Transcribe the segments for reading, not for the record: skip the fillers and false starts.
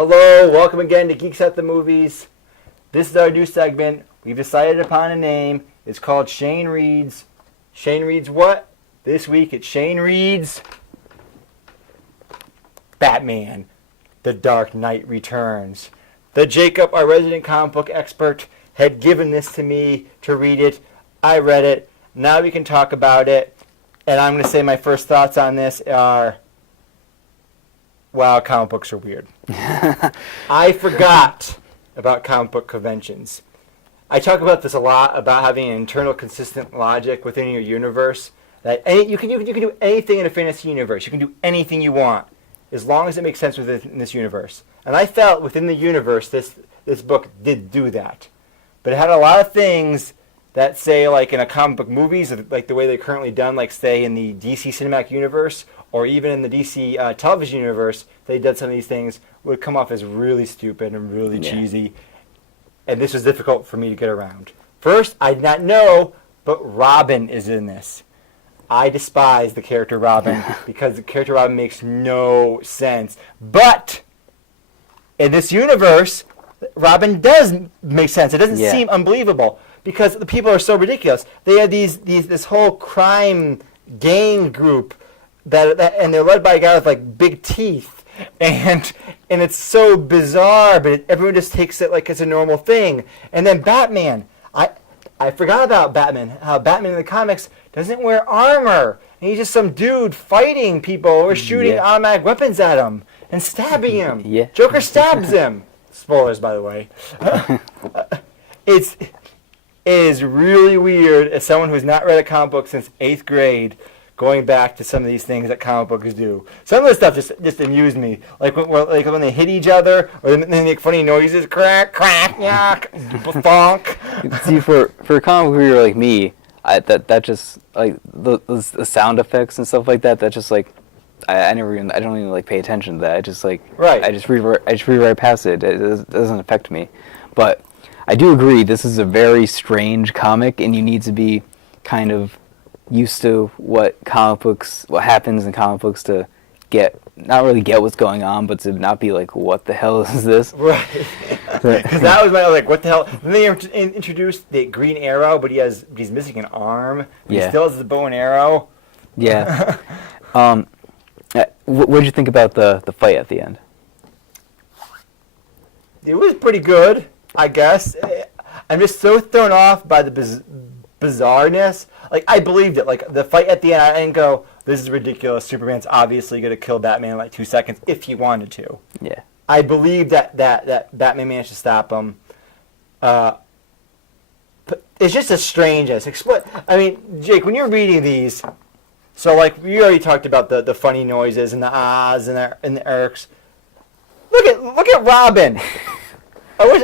Hello, welcome again to Geeks at the Movies. This is our new segment. We've decided upon a name. It's called Shane Reads. Shane Reads what? This week it's Shane Reads Batman, The Dark Knight Returns. The Jacob, our resident comic book expert, had given this to me to read it. I read it. Now we can talk about it. And I'm going to say my first thoughts on this are, wow, comic books are weird. I forgot about comic book conventions. I talk about this a lot, about having an internal consistent logic within your universe. That you can do anything in a fantasy universe. You can do anything you want, as long as it makes sense within this universe. And I felt within the universe, this book did do that. But it had a lot of things that, say, like in a comic book movies, like the way they're currently done, like say in the DC cinematic universe, or even in the DC television universe, they did some of these things, would come off as really stupid and really cheesy. And this was difficult for me to get around. First, I did not know, but Robin is in this. I despise the character Robin because the character Robin makes no sense. But in this universe, Robin does make sense. It doesn't seem unbelievable because the people are so ridiculous. They have this whole crime gang group and they're led by a guy with like big teeth, and it's so bizarre. But everyone just takes it like it's a normal thing. And then Batman, I forgot about Batman. How Batman in the comics doesn't wear armor. And he's just some dude fighting people or shooting automatic weapons at him and stabbing him. Joker stabs him. Spoilers, by the way. It is really weird as someone who's not read a comic book since 8th grade, going back to some of these things that comic books do. Some of this stuff just amused me. Like when they hit each other, or they make funny noises, crack, crack, yak, bonk. See, for a comic book reader like me, that just, like, the sound effects and stuff like that, just like, I don't even like pay attention to that. I just like, I just read right past it. It doesn't affect me. But I do agree, this is a very strange comic, and you need to be kind of used to what happens in comic books to not really get what's going on, but to not be like, what the hell is this? Right. Because that was like, what the hell? Then they introduced the Green Arrow, but he's missing an arm. He still has the bow and arrow. Yeah. What did you think about the fight at the end? It was pretty good, I guess. I'm just so thrown off by the bizarreness. Like, I believed it. Like, the fight at the end, I didn't go, this is ridiculous. Superman's obviously going to kill Batman in like 2 seconds if he wanted to. Yeah. I believed that Batman managed to stop him. But it's just a strangeness. I mean, Jake, when you're reading these, so like we already talked about the funny noises and the ahs and the irks. Look at Robin. I'm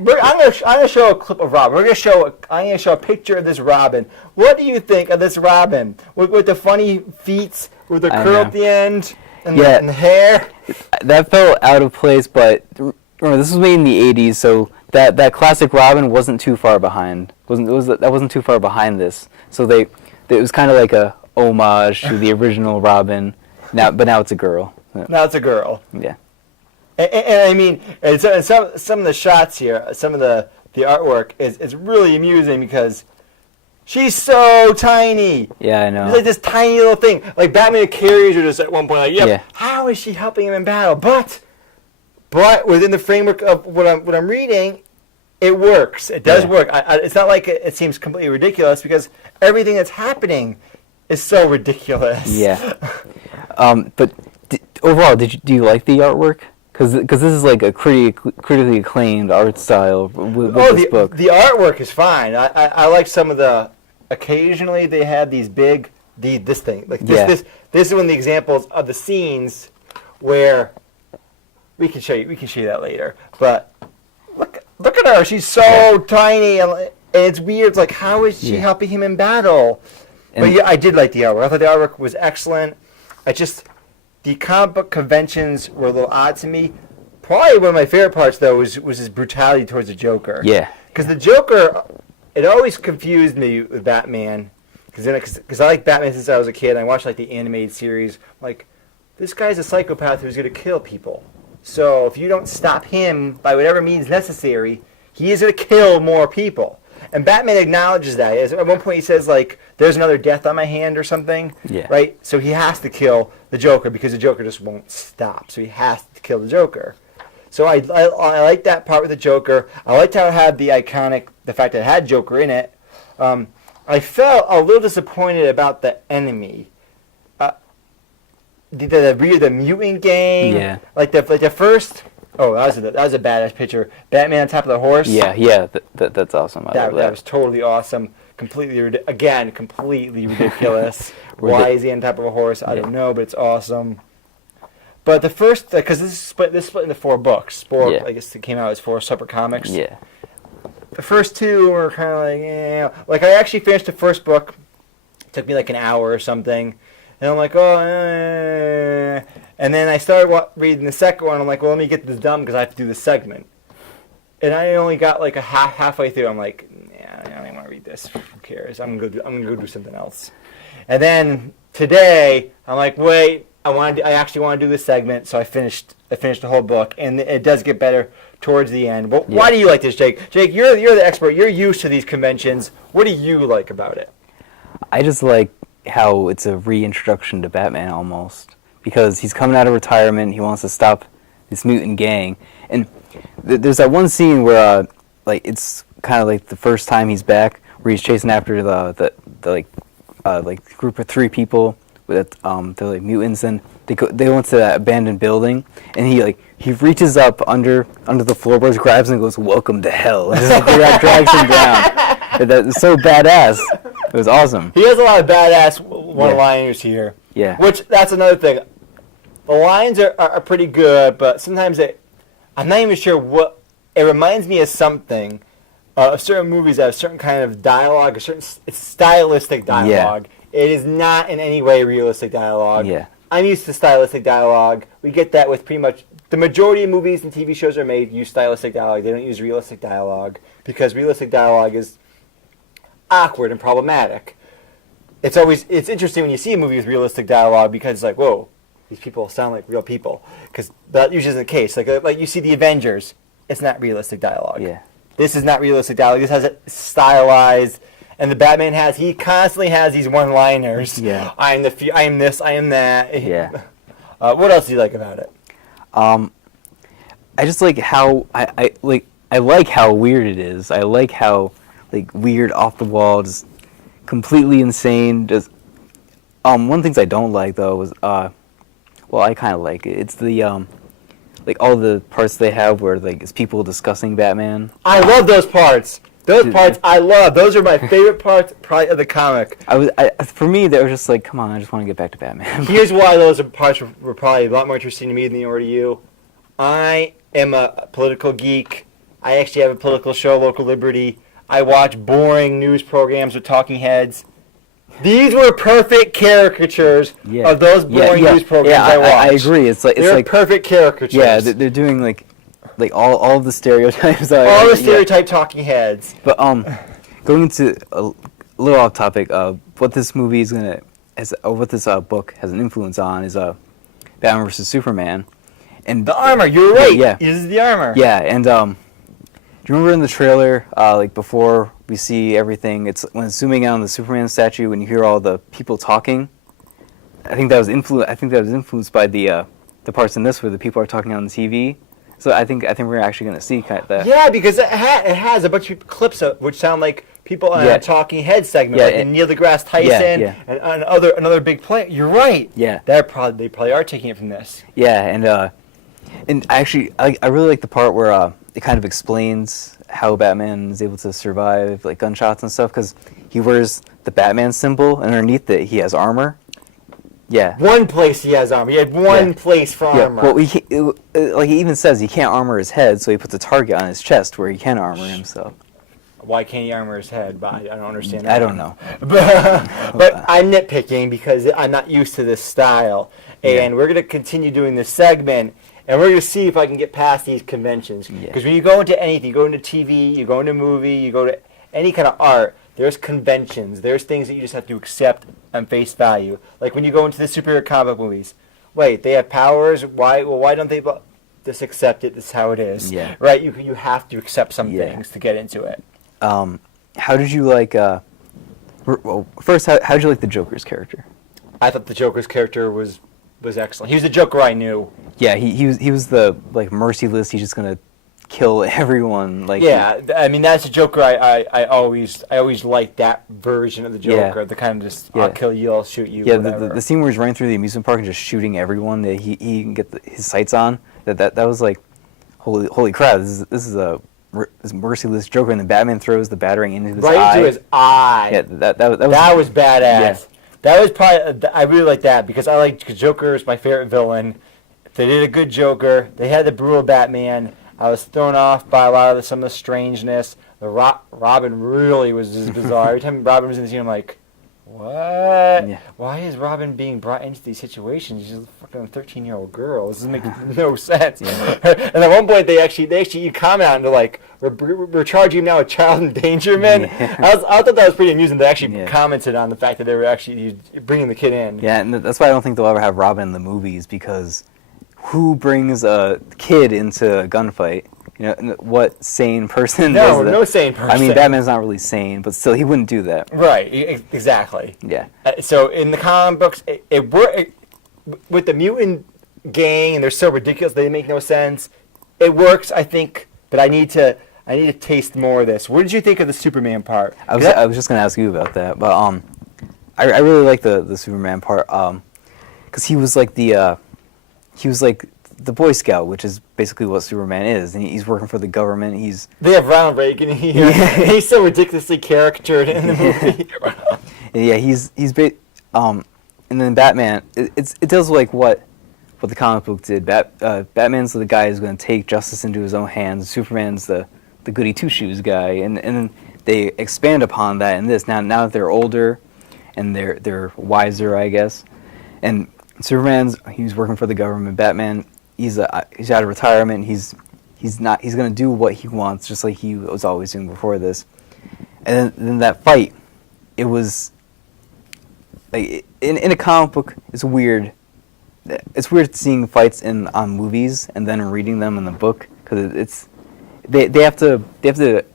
gonna show a clip of Robin. I'm gonna show a picture of this Robin. What do you think of this Robin with the funny feet, with the curl at the end and the hair? That felt out of place, but remember, this was made in the '80s, so that classic Robin wasn't too far behind. That wasn't too far behind this. So it was kind of like a homage to the original Robin. But now it's a girl. Now it's a girl. Yeah. And I mean, some of the shots here, some of the artwork is really amusing because she's so tiny. Yeah, I know. She's like this tiny little thing. Like Batman carries her just at one point. Like, how is she helping him in battle? But within the framework of what I'm reading, it works. It does work. It's not like it seems completely ridiculous because everything that's happening is so ridiculous. Yeah. But overall, do you like the artwork? Because this is like a critically acclaimed art style with this book. The artwork is fine. I like some of the. Occasionally they have these big this thing like this. This is one of the examples of the scenes where we can show you that later. But look at her. She's so tiny and it's weird. It's like, how is she helping him in battle? But I did like the artwork. I thought the artwork was excellent. The comic book conventions were a little odd to me. Probably one of my favorite parts, though, was his brutality towards the Joker. Yeah. Because the Joker, it always confused me with Batman. Because I like Batman since I was a kid. I watched like the animated series. Like, this guy's a psychopath who's going to kill people. So if you don't stop him by whatever means necessary, he is going to kill more people. And Batman acknowledges that. At one point he says, like, there's another death on my hand or something. Yeah. Right? So he has to kill the Joker because the Joker just won't stop. So he has to kill the Joker. So I like that part with the Joker. I liked how it had the fact that it had Joker in it. I felt a little disappointed about the enemy. The mutant gang. Yeah. Like the first. Oh, that was a badass picture. Batman on top of the horse. Yeah. That's awesome. That was totally awesome. Completely ridiculous. Why is he on top of a horse? I don't know, but it's awesome. But the first, because this is split into 4 books. I guess it came out as 4 separate comics. Yeah. The first 2 were kind of like, Like, I actually finished the first book. It took me like an hour or something. And I'm like, And then I started reading the second one. I'm like, well, let me get this done because I have to do this segment. And I only got like halfway through. I'm like, I don't even want to read this. Who cares? I'm gonna go do something else. And then today, I'm like, wait, I actually want to do this segment. So I finished the whole book, and it does get better towards the end. But why do you like this, Jake? Jake, you're the expert. You're used to these conventions. What do you like about it? I just like how it's a reintroduction to Batman almost, because he's coming out of retirement. He wants to stop this mutant gang, and there's that one scene where like it's kind of like the first time he's back, where he's chasing after the group of 3 people with they're like mutants, and they go into that abandoned building, and he reaches up under the floorboards, grabs him, and goes, "Welcome to hell," and just drags him down. That's so badass. It was awesome. He has a lot of badass one-liners here. Yeah. Which, that's another thing. The lines are pretty good, but sometimes I'm not even sure what... It reminds me of something, of certain movies that have certain kind of dialogue, it's stylistic dialogue. Yeah. It is not in any way realistic dialogue. Yeah. I'm used to stylistic dialogue. We get that with pretty much... The majority of movies and TV shows are made use stylistic dialogue. They don't use realistic dialogue, because realistic dialogue is awkward and problematic. It's interesting when you see a movie with realistic dialogue, because it's like, whoa, these people sound like real people, because that usually isn't the case. Like you see the Avengers, it's not realistic dialogue. Yeah. This is not realistic dialogue. This has it stylized, and the Batman he constantly has these one-liners. Yeah. I am this, I am that. Yeah. What else do you like about it? I just like how I like how weird it is. I like how like weird, off the wall, just completely insane. Just one of the things I don't like though was well, I kind of like it. It's the like all the parts they have where like it's people discussing Batman. I love those parts. Those parts I love. Those are my favorite parts probably of the comic. For me, they were just like, come on, I just want to get back to Batman. Here's why those parts were probably a lot more interesting to me than they were to you. I am a political geek. I actually have a political show, Local Liberty. I watch boring news programs with talking heads. These were perfect caricatures of those boring news programs I watched. I agree. They're like perfect caricatures. Yeah, they're doing like all of the stereotypes. All the stereotype talking heads. But going into a little off topic, what this movie is what this book has an influence on is Batman vs Superman, and the armor. You're right. Yeah, this is the armor. Yeah, and do you remember in the trailer, like before we see everything, it's when it's zooming out on the Superman statue, when you hear all the people talking. I think that was influenced by the parts in this where the people are talking on the TV. So I think we're actually going to see kind of that. Yeah, because it has a bunch of clips which sound like people on a talking head segment, like Neil deGrasse Tyson and another big player. You're right. Yeah, they probably are taking it from this. Yeah, and actually I really like the part where it kind of explains how Batman is able to survive like gunshots and stuff, because he wears the Batman symbol, and underneath it he has armor. Yeah. One place he has armor. He had one place for armor. Well, like he even says he can't armor his head, so he puts a target on his chest where he can armor himself. Why can't he armor his head? But I don't understand that. I don't know. But I'm nitpicking because I'm not used to this style. And we're going to continue doing this segment, and we're going to see if I can get past these conventions. Because when you go into anything, you go into TV, you go into movie, you go to any kind of art, there's conventions. There's things that you just have to accept on face value. Like when you go into the superhero comic movies. Wait, they have powers? Why don't they Just accept it. This is how it is. Yeah. Right? You have to accept some things to get into it. How did you like? Well, first, how did you like the Joker's character? I thought the Joker's character was excellent. He was the Joker I knew. Yeah, he was the like merciless. He's just gonna kill everyone. Like I mean that's the Joker. I always liked that version of the Joker. The kind of just I'll kill you, I'll shoot you. Yeah, whatever. the scene where he's running through the amusement park and just shooting everyone that he can get his sights on. That was like, holy crap! This is a this merciless Joker, and the Batman throws the battering into his eye. Right into his eye. Yeah, that was badass. Yeah. That was probably I really like that because I like Joker is my favorite villain. They did a good Joker. They had the brutal Batman. I was thrown off by a lot of some of the strangeness. The Robin really was just bizarre. Every time Robin was in the scene, I'm like, what? Yeah. Why is Robin being brought into these situations? She's a fucking 13-year-old girl. This doesn't make no sense. Yeah. And at one point, they actually comment on to like, we're charging him now with child endangerment. Yeah. I thought that was pretty amusing. They actually commented on the fact that they were actually bringing the kid in. Yeah, and that's why I don't think they'll ever have Robin in the movies because who brings a kid into a gunfight? You know, what sane person does that? No sane person. I mean, Batman's not really sane, but still, he wouldn't do that. Right, exactly. Yeah. So in the comic books, it worked with the mutant gang, and they're so ridiculous they make no sense. It works, I think, but I need to taste more of this. What did you think of the Superman part? I was just gonna ask you about that, but I really like the Superman part, because he was like the the Boy Scout, which is basically what Superman is, and he's working for the government. They have Ronald Reagan here. Yeah. He's so ridiculously caricatured in the movie. Yeah, and then Batman. It does like what the comic book did. Batman's the guy who's going to take justice into his own hands. Superman's the goody two shoes guy, and they expand upon that in this. Now that they're older, and they're wiser, I guess, and he's working for the government. Batman. He's out of retirement. He's going to do what he wants, just like he was always doing before this. And then that fight, it was like in a comic book. It's weird. It's weird seeing fights on movies and then reading them in the book because they have to do it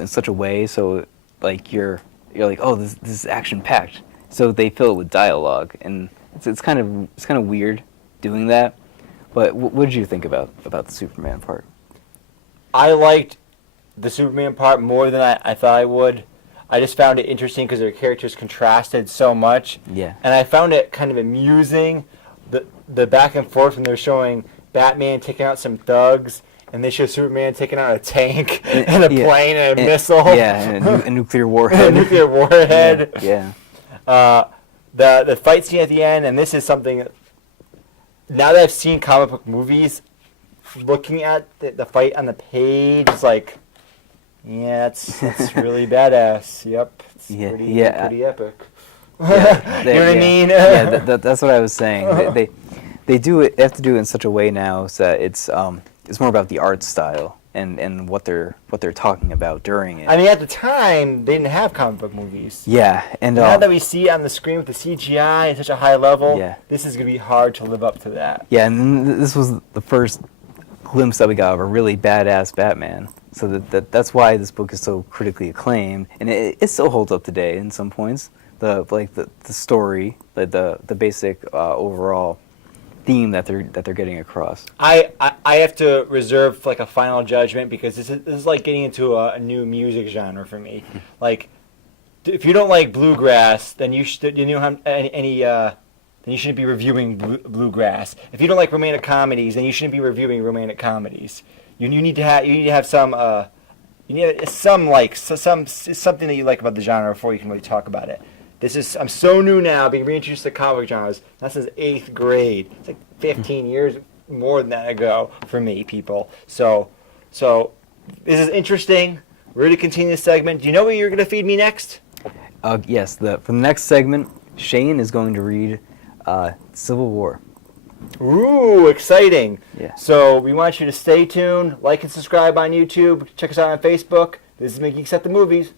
in such a way so like you're like, oh, this is action packed. So they fill it with dialogue, and it's kind of weird doing that. But what did you think about the Superman part? I liked the Superman part more than I thought I would. I just found it interesting because their characters contrasted so much. Yeah. And I found it kind of amusing, the back and forth when they're showing Batman taking out some thugs, and they show Superman taking out a tank and a plane and a missile. Yeah, and a nuclear warhead. A nuclear warhead. Yeah. The fight scene at the end, and this is something... Now that I've seen comic book movies, looking at the fight on the page, it's like, yeah, that's really badass. Yep, it's pretty epic. Yeah, you know what I mean? Yeah, that's what I was saying. They have to do it in such a way now so that it's more about the art style and what they're talking about during it. I mean, at the time, they didn't have comic book movies. Yeah, and now that we see it on the screen with the CGI at such a high level, this is going to be hard to live up to that. Yeah, and this was the first glimpse that we got of a really badass Batman. So that's why this book is so critically acclaimed, and it still holds up today in some points. The story, the basic overall theme that they're getting across. I have to reserve like a final judgment because this is like getting into a new music genre for me. Like, if you don't like bluegrass, then you shouldn't be reviewing bluegrass. If you don't like romantic comedies, then you shouldn't be reviewing romantic comedies. You need to have some something that you like about the genre before you can really talk about it. I'm so new now, being reintroduced to comic genres. That's since 8th grade. It's like 15 years more than that ago for me, people. So this is interesting. We're going to continue this segment. Do you know what you're going to feed me next? Yes. For the next segment, Shane is going to read Civil War. Ooh, exciting. Yeah. So we want you to stay tuned, like and subscribe on YouTube. Check us out on Facebook. This is Mickey Geeks at the Movies.